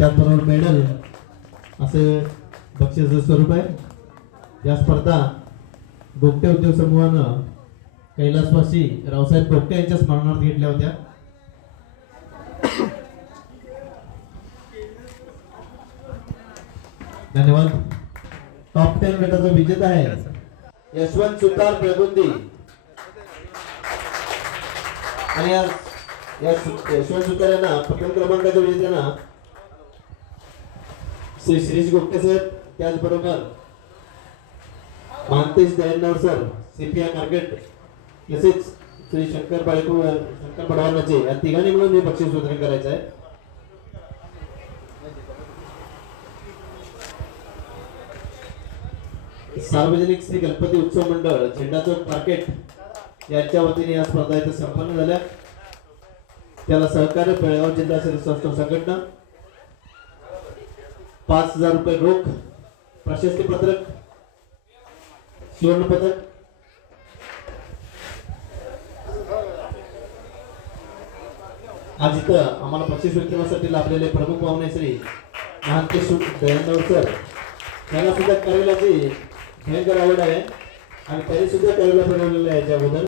त्याचबरोबर मेडल असे बक्षीस स्वरूप आहे. या स्पर्धा गोगटे उद्योग समूहानं कैलासवासी रावसाहेब गोगटे यांच्या स्मरणार्थ घेतल्या होत्या. धन्यवाद. टॉप 10 गटाचा विजेता आहे यशवंत सुतार प्रगुंदी आणि या यशवंत सुतार यांना प्रथम क्रमांकाच्या विजेत्यांना श्री श्रीश गोगटे सर, त्याचबरोबर महांतेश दयनवर सर सीपीआय मार्केट, तसेच श्री शंकर पडवानाचे या तिघांनी मिळून हे बक्षीस वितरण करायचं आहे. सार्वजनिक श्री गणपती उत्सव मंडळ झेंडा चौक मार्केट यांच्या वतीने या स्पर्धा इथे संपन्न झाल्या. त्याला सहकार्य बेळगाव जिल्हा संस्था संघटना, 5,000 रुपये रोख, प्रशस्ती पत्रक, सुवर्ण पदक, आज इथं आम्हाला बक्षीस वितरणासाठी लाभलेले प्रमुख पाहुणे श्री महांतेश दयनवर सर यांना सुद्धा करेलाची भयंकर आवड आहे आणि त्यांनी सुद्धा करेला बनवलेलं आहे याच्या अगोदर.